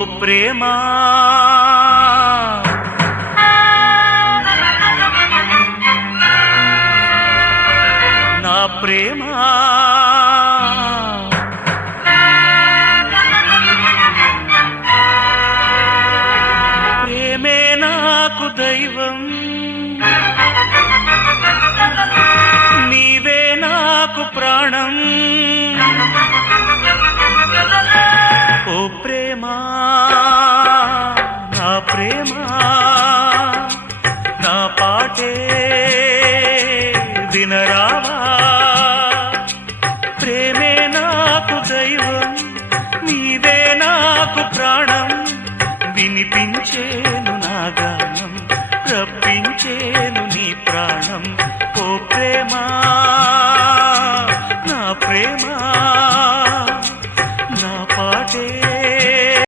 ప్రేమా నా ప్రేమా ప్రేమే నాకు దైవం నీవే నాకు ప్రాణం ఓ ప్రేమా నా ప్రేమా నా పాటే వినరావా ప్రేమే నాకు దైవం నీవే నాకు ప్రాణం వినిపి